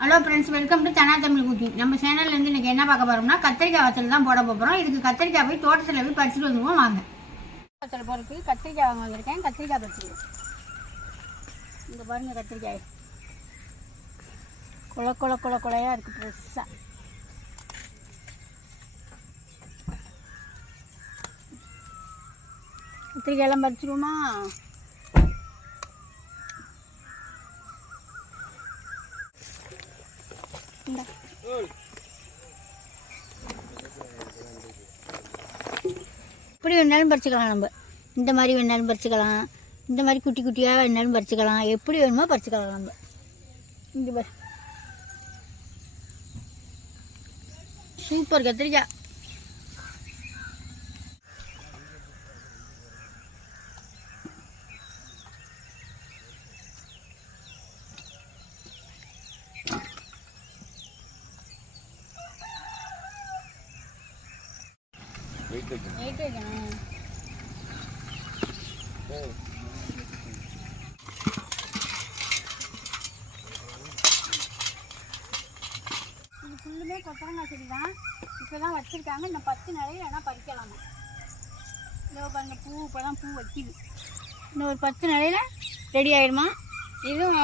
Hello friends welcome to Dhana Tamil cooking நம்ம சேனல்லேருந்து இருந்து இன்னைக்கு என்ன பார்க்க போகிறோம்னா கத்திரிக்காய் வத்தல் தான் போட போகிறோம் இதுக்கு கத்திரிக்காய் போய் தோட்டத்தில் போய் பறிச்சுட்டு வந்துருவோம் வாங்க. வத்தல் போகிறதுக்கு கத்திரிக்காய் வாங்க வந்திருக்கேன். கத்திரிக்காய் பறிச்சு இந்த பாருங்க கத்திரிக்காய். குள குள குள குளையா இருக்குது ஃப்ரெஷ்ஷாக கத்திரிக்காயெல்லாம் பறிச்சுருவோமா பறிச்சிருவோமா? எப்படி வேணாலும் பறிச்சுக்கலாம் நம்ம. இந்த மாதிரி வேணாலும் பறிச்சுக்கலாம். இந்த மாதிரி குட்டி குட்டியாக வேணாலும் பறிச்சுக்கலாம். எப்படி வேணுமோ பறிச்சுக்கலாம் நம்ம. இங்கே சூப்பர் கத்திரிக்காய். வெயிட் வைக்கணும் இது ஃபுல்லுமே கொத்தரங்காய் செடி தான் இப்போ தான் வச்சுருக்காங்க இந்த பத்து நிலையில் வேணால் பறிக்கலாமா இதோ பாருங்க பூ இப்போ தான் பூ வைக்கிது இன்னும் ஒரு பத்து நிலையில் ரெடி ஆயிடுமா இதுவும்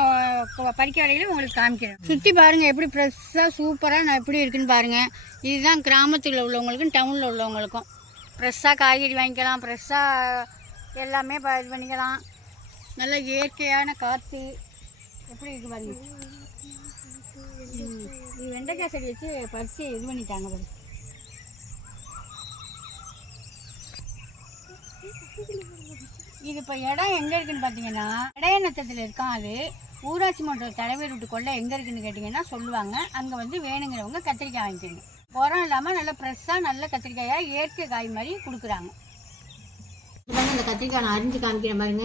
பறிக்க வரையில உங்களுக்கு காமிக்கிறேன் சுற்றி பாருங்கள் எப்படி ஃப்ரெஷ்ஷாக சூப்பராக நான் எப்படி இருக்குன்னு பாருங்கள் இதுதான் கிராமத்தில் உள்ளவங்களுக்கும் டவுனில் உள்ளவங்களுக்கும். ஃப்ரெஷ்ஷாக காய்கறி வாங்கிக்கலாம் ஃப்ரெஷ்ஷாக எல்லாமே ப- இது பண்ணிக்கலாம். நல்ல இயற்கையான காற்று. எப்படி இருக்குது பாருங்க. இது வெண்டைக்காய் செடி வச்சு பறித்து இது பண்ணிட்டாங்க பாருங்க இது இப்போ இடம் எங்கே இருக்குன்னு பார்த்தீங்கன்னா இடையநத்தத்தில் இருக்கான் அது. ஊராட்சி மன்ற தலைவர் வீட்டுக்குள்ள எங்கே இருக்குன்னு கேட்டிங்கன்னா சொல்லுவாங்க. அங்கே வந்து வேணுங்கிறவங்க கத்திரிக்காய் வாங்கிக்கோங்க. உரம் இல்லாமல் நல்லா ஃப்ரெஷ்ஷாக நல்ல கத்திரிக்காயாக இயற்கை காய் மாதிரி கொடுக்குறாங்க. இந்த கத்திரிக்காய் நான் அரிஞ்சு காமிக்கிறேன் பாருங்க.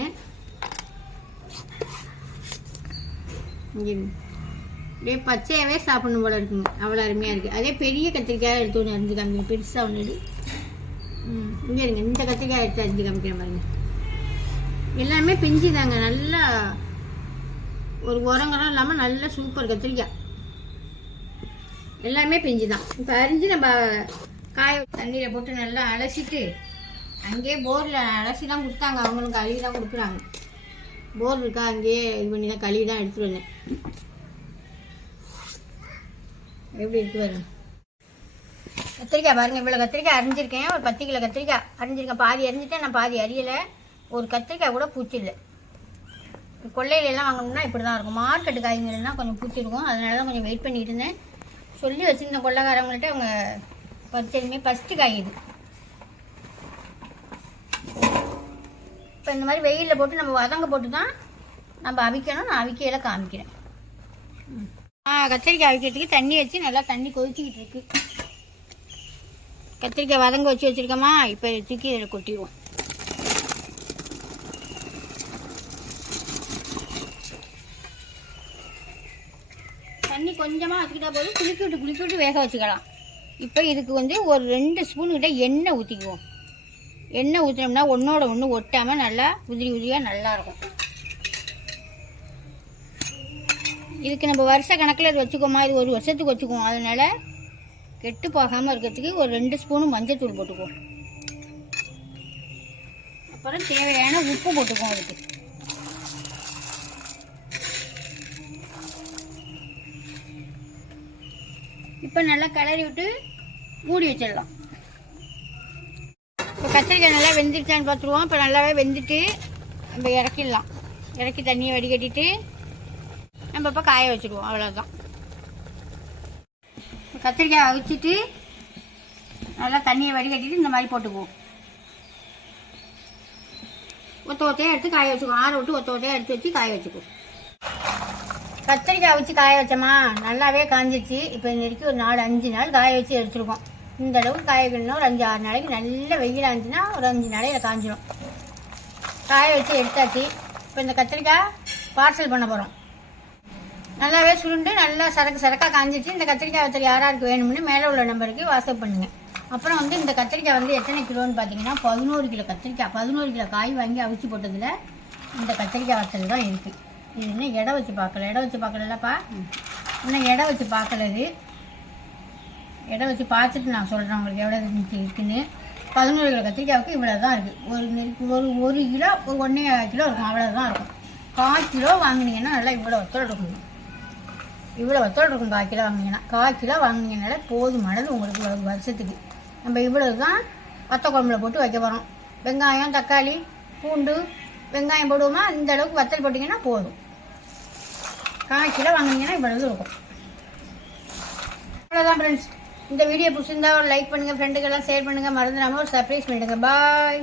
இங்கே அப்படியே பச்சையாகவே சாப்பிடணும் போல இருக்குங்க. அவ்வளோ அருமையாக இருக்குது அதே பெரிய கத்திரிக்காய் எடுத்து ஒன்று அரிஞ்சு காமிக்கிறேன். பெருசாக ஒன்று எடு. ம் இங்கே இருங்க. இந்த கத்திரிக்காய் எடுத்து அரிஞ்சு காமிக்கிறேன் பாருங்க. எல்லாமே பிஞ்சு தாங்க நல்லா ஒரு உரங்கரம் இல்லாமல் நல்ல சூப்பர் கத்திரிக்காய். எல்லாமே பிஞ்சு தான் இப்போ அரிஞ்சு நம்ம காய தண்ணியில் போட்டு நல்லா அலசிட்டு அங்கேயே போரில் அலசி தான் கொடுத்தாங்க. அவங்களும் கழுவி தான் கொடுக்குறாங்க. போர் இருக்கா அங்கேயே இது பண்ணி தான் கழுவி தான் எடுத்துகிட்டு வந்தேன். எப்படி இருக்கு பாருங்க கத்திரிக்காய் பாருங்க இவ்வளோ கத்திரிக்காய் அரிஞ்சிருக்கேன். ஒரு பத்து கிலோ கத்திரிக்காய் அரிஞ்சிருக்கேன். பாதி அரிஞ்சிட்டேன் நான் பாதி அரியலை. ஒரு கத்திரிக்காய் கூட பூச்சி கொள்ளையிலலாம் வாங்கணும்னா இப்படி தான் இருக்கும். மார்க்கெட்டு காய்கறிலாம் கொஞ்சம் பூச்சி இருக்கும் அதனால தான் கொஞ்சம் வெயிட் பண்ணிட்டு இருந்தேன். சொல்லி வச்சுருந்த கொள்ளக்காரவங்கள்ட்ட அவங்க பறிச்சதுமே ஃபஸ்ட்டு காய் இது. இப்போ இந்த மாதிரி வெயிலில் போட்டு நம்ம வதங்க போட்டு தான் நம்ம அவிக்கணும். நான் அவிக்கையில் காமிக்கிறேன். ஆ கத்திரிக்காய் அவிக்கிறதுக்கு தண்ணி வச்சு நல்லா தண்ணி கொதிச்சிக்கிட்டு இருக்கு. கத்திரிக்காய் வதங்க வச்சு வச்சுருக்கோமா? இப்போ தூக்கி இதில் கொட்டிடுவோம் தண்ணி கொஞ்சமாக வச்சுக்கிட்டா போதும். குளிக்கி விட்டு குளிக்கி விட்டு வேக வச்சுக்கலாம். இப்போ இதுக்கு வந்து ஒரு ரெண்டு ஸ்பூன் கிட்ட எண்ணெய் ஊற்றிக்குவோம் எண்ணெய் ஊற்றினோம்னா ஒன்றோட ஒன்று ஒட்டாமல் நல்லா உதிரி உதிரியாக நல்லாயிருக்கும் இதுக்கு நம்ம வருஷ கணக்கில் இது வச்சுக்கோமா. இது ஒரு வருஷத்துக்கு வச்சுக்குவோம். அதனால் கெட்டு போகாமல் இருக்கிறதுக்கு ஒரு ரெண்டு ஸ்பூனு மஞ்சத்தூள் போட்டுக்குவோம். அப்புறம் தேவையான உப்பு போட்டுக்குவோம் அதுக்கு. இப்போ நல்லா கிளறி விட்டு மூடி வச்சிடலாம். இப்போ கத்திரிக்காய் நல்லா வெந்துருச்சான்னு பார்த்துருவோம். இப்போ நல்லாவே வெந்துட்டு நம்ம இறக்கிடலாம். இறக்கி தண்ணியை வடிகட்டிட்டு நம்ம இப்போ காய வச்சுருவோம். அவ்வளோதான் கத்திரிக்காய் அவிச்சிட்டு நல்லா தண்ணியை வடிகட்டிட்டு இந்த மாதிரி போட்டுக்குவோம். ஒத்த ஒத்தையாக எடுத்து காய வச்சுக்குவோம். ஆற விட்டு ஒத்த ஒத்தையாக எடுத்து வச்சு காய வச்சுக்குவோம். கத்திரிக்காய் வச்சு காய வச்சோமா நல்லாவே காஞ்சிச்சு இப்போ இன்னைக்கு ஒரு நாலு அஞ்சு நாள் காய வச்சு எடுத்துருக்கோம். இந்த அளவுக்கு காய வைக்கணும்னா ஒரு அஞ்சு ஆறு நாளைக்கு நல்ல வெயில் ஆச்சுன்னா ஒரு அஞ்சு நாளையில் காஞ்சிடும் காய வச்சு எடுத்தாச்சு. இப்போ இந்த கத்திரிக்காய் பார்சல் பண்ண போகிறோம் நல்லாவே சுருண்டு நல்லா சரக்கு சரக்காக காஞ்சிச்சு இந்த கத்திரிக்காய் ஒருத்தர் யாராருக்கு வேணும்னு மேலே உள்ள நம்பருக்கு வாட்ஸ்அப் பண்ணுங்கள் அப்புறம் வந்து இந்த கத்திரிக்காய் வந்து எத்தனை கிலோன்னு பார்த்தீங்கன்னா பதினோரு கிலோ கத்திரிக்காய் பதினோரு கிலோ காய் வாங்கி அவிச்சு போட்டதில் இந்த கத்திரிக்காய் வத்தல் தான் இருக்குது இது இன்னும் இடம் வச்சு பார்க்கல? இடம் வச்சு பார்க்கலப்பா இன்னும் இடம் வச்சு பார்க்கல இது? இடம் வச்சு பார்த்துட்டு நான் சொல்கிறேன் உங்களுக்கு எவ்வளோ இருந்துச்சு இருக்குன்னு. பதினோரு கிலோ கத்திரிக்காய்க்கு இவ்வளோ தான் இருக்குது ஒரு நெருப்பு ஒரு ஒரு கிலோ ஒரு ஒன்றே கிலோ இருக்கும். அவ்வளோதான் இருக்கும். கால் கிலோ வாங்கினீங்கன்னா நல்லா இவ்வளோ வத்தல் இருக்கும். இவ்வளோ வத்தல் இருக்கும் கால் கிலோ வாங்கினீங்கன்னா. கால் கிலோ வாங்கினீங்கனால போதுமானது உங்களுக்கு ஒரு வருஷத்துக்கு. நம்ம இவ்வளோ தான் வத்த குழம்புல போட்டு வைக்க போகிறோம் வெங்காயம் தக்காளி பூண்டு வெங்காயம் போடுவோமா? இந்த அளவுக்கு வத்தல் போட்டிங்கன்னா போதும். காய்ச்சியில் வாங்கினீங்கன்னா இவ்வளவு இருக்கும். அவ்வளோதான் ஃப்ரெண்ட்ஸ் இந்த வீடியோ பிடிச்சிருந்தா ஒரு லைக் பண்ணுங்கள் ஃப்ரெண்டுக்கெல்லாம் ஷேர் பண்ணுங்கள் மறந்துடாமல் ஒரு சர்ப்ரைஸ் பண்ணிவிடுங்க பாய்